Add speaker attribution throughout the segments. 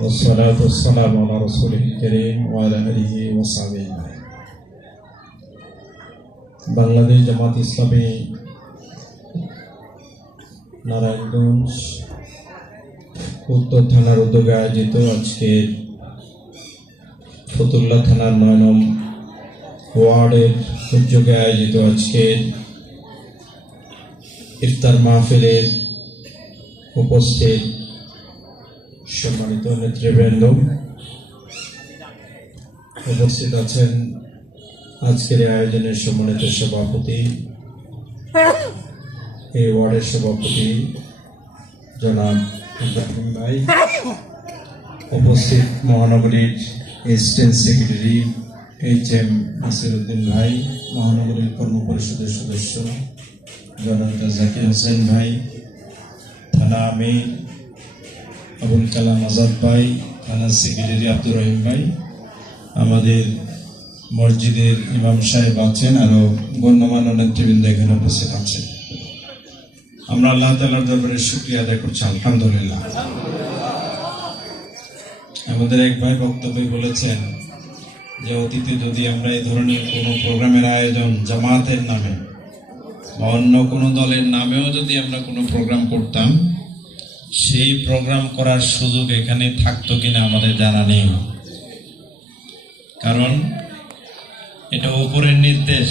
Speaker 1: والصلاة والسلام على رسوله الكريم وعلى آله وصحبه أجمعين বাংলাদেশ জামাত ইসলামী নারায়ণগঞ্জ উত্তর থানার উদ্যোগে আয়োজিত আজকে ফতুল্লা থানার নয় নম ওয়ার্ডের উদ্যোগে আয়োজিত আজকে ইফতার মাহফিলের উপস্থিত সম্মানিত নেতৃবৃন্দ, উপস্থিত আছেন আজকের আয়োজনের সম্মানিত সভাপতি, এই ওয়ার্ডের সভাপতি জনাব ভাই, উপস্থিত মহানগরীর assistant secretary H M Nasiruddin ভাই, মহানগরীর কর্ম পরিষদের সদস্য জনতা জাকির হোসেন ভাই, থানা আমির আবুল কালাম আজাদ ভাই, থানা সেক্রেটারি আব্দুর রহিম ভাই, আমাদের মসজিদের ইমাম সাহেব আছেন আরও গণ্যমান্য নেতৃবৃন্দ এখানে উপস্থিত আছেন। আমরা আল্লাহ তালার দরবারে শুক্রিয়া আদায় করছি, আলহামদুলিল্লাহ। আমাদের এক ভাই বক্তব্যে বলেছেন যে, অতীতে যদি আমরা এই ধরনের কোনো প্রোগ্রামের আয়োজন জামাতের নামে বা অন্য কোনো দলের নামেও যদি আমরা কোনো প্রোগ্রাম করতাম সেই প্রোগ্রাম করার সুযোগ এখানে থাকতো কিনা আমাদের জানা নেই। কারণ এটা উপরের নির্দেশ।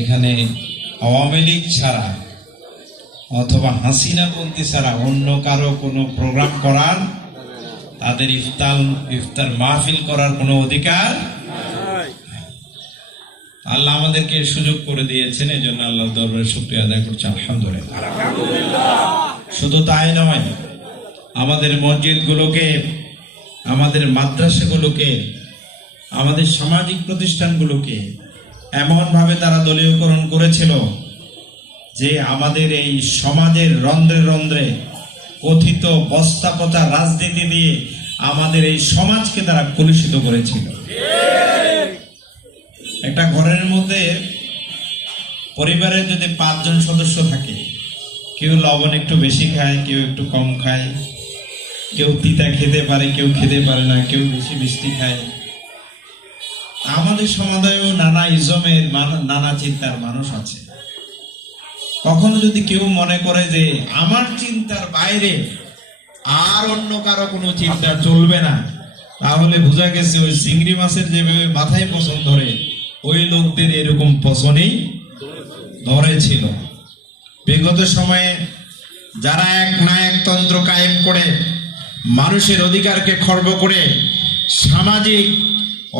Speaker 1: এখানে আওয়ামী লীগ ছাড়া অথবা হাসিনা পন্থী ছাড়া অন্য কারও কোনো প্রোগ্রাম করার, তাদের ইফতার ইফতার মাহফিল করার কোনো অধিকার আল্লাহ আমাদেরকে সুযোগ করে দিয়েছেন এই জন্য আল্লাহ দরবারে শুক্রিয়া আদায় করছি, আলহামদুলিল্লাহ। শুধু তাই নয়, আমাদের মসজিদগুলোকে, আমাদের মাদ্রাসাগুলোকে, আমাদের সামাজিক প্রতিষ্ঠানগুলোকে এমনভাবে তারা দলীয়করণ করেছিল যে আমাদের এই সমাজের রন্ধ্রে রন্ধ্রে কথিত বস্তা পচা রাজনীতি দিয়ে আমাদের এই সমাজকে তারা কলুষিত করেছিল। একটা ঘরের মধ্যে পরিবারের যদি পাঁচজন সদস্য থাকে কেউ লবণ একটু বেশি খায়, কেউ একটু কম খায়। কেউ তিতা খেতে পারে, কেউ খেতে পারে না, কেউ বেশি মিষ্টি খায়। আমাদের সমাজেও নানা ইজমের নানা চিন্তার মানুষ আছে। কখনো যদি কেউ মনে করে যে আমার চিন্তার বাইরে আর অন্য কারও কোনো চিন্তা চলবে না, তাহলে বোঝা গেছে ওই চিংড়ি মাছের যেভাবে মাথায় পছন্দ ধরে, ওই লোকদের এরকম পছনই ধরেছিল। বিগত সময়ে যারা এক নায়কতন্ত্র কায়েম করে মানুষের অধিকারকে খর্ব করে সামাজিক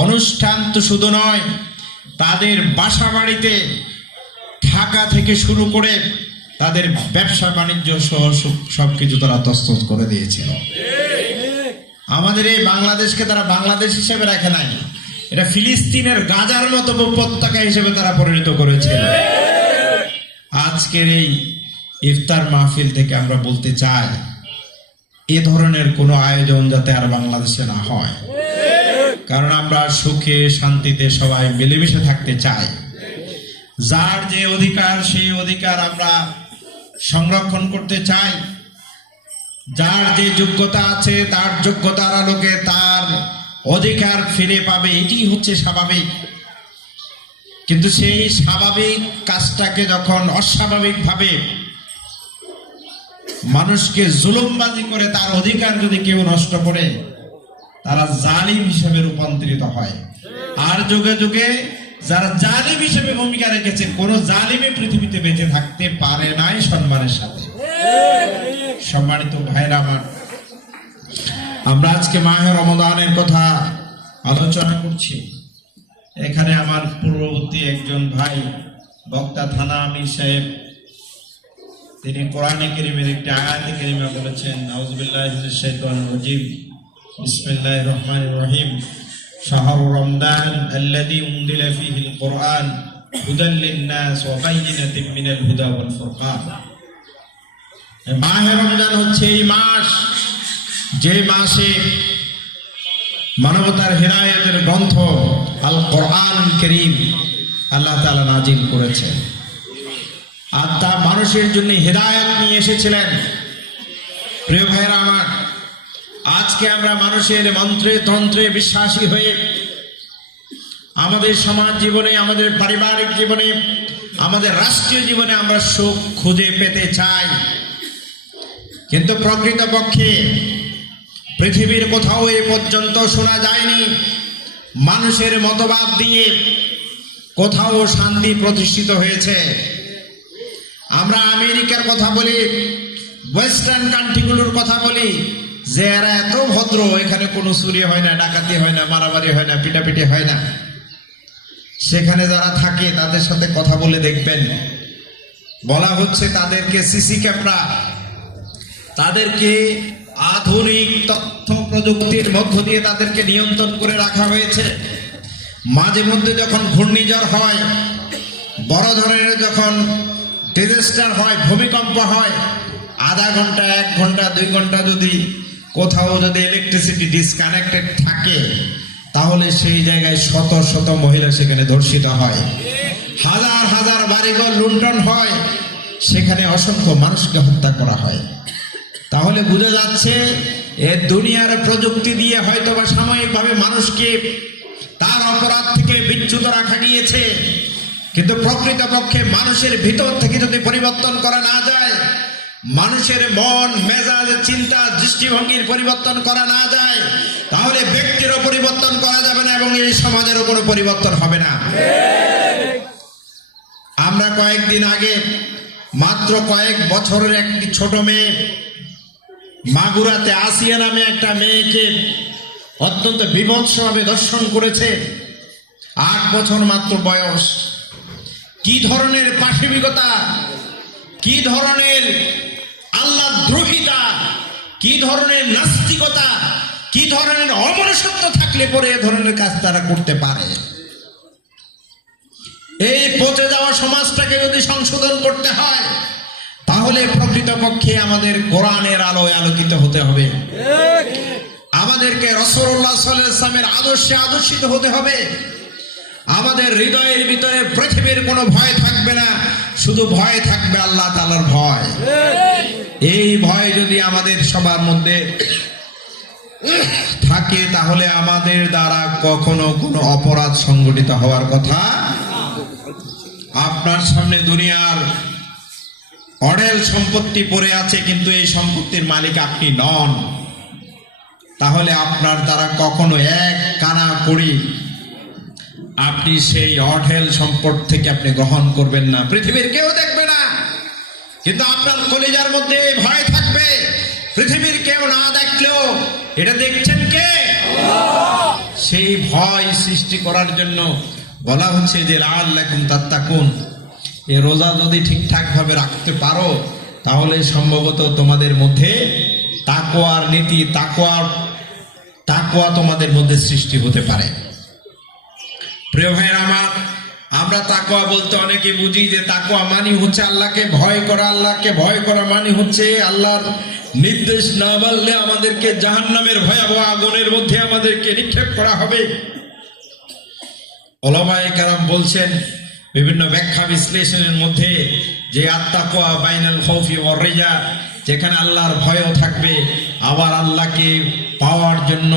Speaker 1: অনুষ্ঠান তো শুধু নয়, তাদের বাসা বাড়িতে ঢাকা থেকে শুরু করে তাদের ব্যবসা বাণিজ্য সহ সব কিছু তারা তস্তত করে দিয়েছিল। আমাদের এই বাংলাদেশকে তারা বাংলাদেশ হিসেবে রাখে নাই, এটা ফিলিস্তিনের গাজার মতো উপত্যকা হিসেবে তারা পরিণত করেছিল। আজকের এই ইফতার মাহফিল থেকে আমরা বলতে চাই, এ ধরনের কোনো আয়োজন যাতে আর বাংলাদেশে না হয়। কারণ আমরা সুখে, শান্তিতে সবাই মিলেমিশে থাকতে চাই। যার যে অধিকার, সেই অধিকার আমরা সংরক্ষণ করতে চাই। যার যে যোগ্যতা আছে, তার যোগ্যতার আলোকে তার অধিকার ফিরে পাবে, এটি হচ্ছে স্বাভাবিক। কিন্তু সেই স্বাভাবিক কাজটাকে যখন অস্বাভাবিক ভাবে মানুষকে জুলুমবাজি করে তার অধিকার যদি কেউ নষ্ট করে, তারা জালিম হিসেবে রূপান্তরিত হয়। আর যুগে যুগে যারা জালিম হিসেবে ভূমিকা রেখেছে, কোন জালিমে পৃথিবীতে বেঁচে থাকতে পারে নাই সম্মানের সাথে। সম্মানিত ভাইরা আমার, আমরা আজকে মাহে রমদানের কথা আলোচনা করছি। এখানে আমার পূর্ববর্তী একজন ভাই, বক্তা থানা আমির সাহেব, তিনি কোরআনে কেরিমের একটি আয়াতে কেরিমা বলেছেন, নাউজুবিল্লাহ শাইতানির রাজিম। বিসমিল্লাহির রহমানির রহিম। শাহরু রমদান আল্লাযী উনজিলা ফীহিল কুরআন হুদাল লিন-নাস ওয়া বাইয়িনাতিন মিনাল হুদা ওয়াল ফুরকান। মাহে রমজান হচ্ছে এই মাস। যে মাসে মানবতার হেদায়েতের গ্রন্থ আল কোরআন করিম আল্লাহ তাআলা নাজিল করেছেন। আর তা মানুষের জন্য হেদায়ত নিয়ে এসেছিলেন। প্রিয় ভাইরা আমার, আজকে আমরা মানুষের মন্ত্রে তন্ত্রে বিশ্বাসী হয়ে আমাদের সমাজ জীবনে, আমাদের পারিবারিক জীবনে, আমাদের রাষ্ট্রীয় জীবনে আমরা সুখ খুঁজে পেতে চাই। কিন্তু প্রকৃতপক্ষে পৃথিবীর কোথাও এ পর্যন্ত শোনা যায়নি। মানুষের মতবাদ দিয়ে কোথাও শান্তি প্রতিষ্ঠিত হয়েছে। আমরা আমেরিকার কথা বলি, ওয়েস্টার্ন কান্ট্রিগুলোর কথা বলি, যে এরা এত ভদ্র, এখানে কোনো চুরি হয় না, ডাকাতি হয় না, মারামারি হয় না, পিটাপিটি হয় না। সেখানে যারা থাকে, তাদের সাথে কথা বলে দেখবেন। বলা হচ্ছে তাদেরকে সিসি ক্যামেরা, তাদেরকে আধুনিক প্রযুক্তির মধ্য দিয়ে তাদেরকে নিয়ন্ত্রণ করে রাখা হয়েছে। মাঝে মধ্যে যখন ঘূর্ণিঝড় হয়, বড় ধরনের যখন ডিজাস্টার হয়, ভূমিকম্প হয়, আধা ঘণ্টা, এক ঘণ্টা, দুই ঘণ্টা যদি কোথাও যদি ইলেকট্রিসিটি ডিসকানেক্টেড থাকে, তাহলে সেই জায়গায় শত শত মহিলা সেখানে ধর্ষিত হয়। হাজার হাজার বাড়িঘর লুণ্ঠন হয়, সেখানে অসংখ্য মানুষকে হত্যা করা হয়। তাহলে বোঝা যাচ্ছে এ দুনিয়ার প্রযুক্তি দিয়ে হয়তো বা সাময়িকভাবে মানুষকে তার অপরাধ থেকে বিচ্যুত রাখা গিয়েছে। কিন্তু প্রকৃতপক্ষে মানুষের ভিতর থেকে যদি পরিবর্তন করা না যায়, মানুষের মন, মেজাজ, চিন্তা, দৃষ্টিভঙ্গির পরিবর্তন করা না যায়, তাহলে ব্যক্তিরও পরিবর্তন করা যাবে না এবং এই সমাজেরও কোনো পরিবর্তন হবে না। আমরা কয়েকদিন আগে, মাত্র কয়েক বছরের একটি ছোট মেয়ে মাগুরাতে আসিয়া নামে একটা মেয়েকে অত্যন্ত বিভৎসভাবে দর্শন করেছে। আট বছর মাত্র বয়স। কি ধরনের পাশবিকতা? কি ধরনের আল্লাহ দ্রোহিতা? কি ধরনের নাস্তিকতা? কি ধরনের অমনুষ্যত্ব থাকলে পরে এ ধরনের কাজ তারা করতে পারে? এই পচে যাওয়া সমাজটাকে যদি সংশোধন করতে হয় তাহলে প্রকৃতপক্ষে আমাদের কোরআনের আলোয় আলোকিত হতে হবে। আমাদেরকে রসল্লাহ সাল্লামের আদর্শে আদর্শিত হতে হবে। আমাদের হৃদয়ের ভিতরে পৃথিবীর কোনো ভয় থাকবে না শুধু ভয় থাকবে আল্লাহ তালার ভয়। এই ভয় যদি আমাদের সবার মধ্যে থাকে তাহলে আমাদের দ্বারা কখনো কোনো অপরাধ সংগঠিত হওয়ার কথা আপনার সামনে দুনিয়ার অডেল সম্পত্তি পড়ে আছে, কিন্তু এই সম্পত্তির মালিক আপনি নন। তাহলে আপনার দ্বারা কখনো এক কানা করি। আপনি সেই অঢেল সম্পদ থেকে আপনি গ্রহণ করবেন না। পৃথিবীর কেউ দেখবে না। কিন্তু আপনার কলিজার মধ্যে ভয় থাকবে। পৃথিবীর কেউ না দেখলেও এটা দেখছেন কে? সেই ভয় সৃষ্টি করার জন্য বলা হচ্ছে যে লাল লেখুন তাত্তাকুন। এ রোজা যদি ঠিকঠাক ভাবে রাখতে পারো, তাহলে সম্ভবত তোমাদের মধ্যে তাকোয়ার নীতি তাকোয়ার তাকোয়া তোমাদের মধ্যে সৃষ্টি হতে পারে। প্রিয় ভাইয়ের আমার, আমরা তাকোয়া বলতে অনেকে বুঝি যে তাকোয়া মানি হচ্ছে আল্লাহকে ভয় করা, আল্লাহকে ভয় করা মানি হচ্ছে আল্লাহর নির্দেশ না মানলে আমাদেরকে জাহান্নামের ভয়াবহ আগুনের মধ্যে আমাদেরকে নিক্ষেপ করা হবে। ওলামায়ে কারাম বলছেন বিভিন্ন ব্যাখ্যা বিশ্লেষণের মধ্যে যে আত্মা আত্মাকোয়া বাইনাল খৌফি ওয়ার যেখানে আল্লাহর ভয়ও থাকবে, আবার আল্লাহকে পাওয়ার জন্য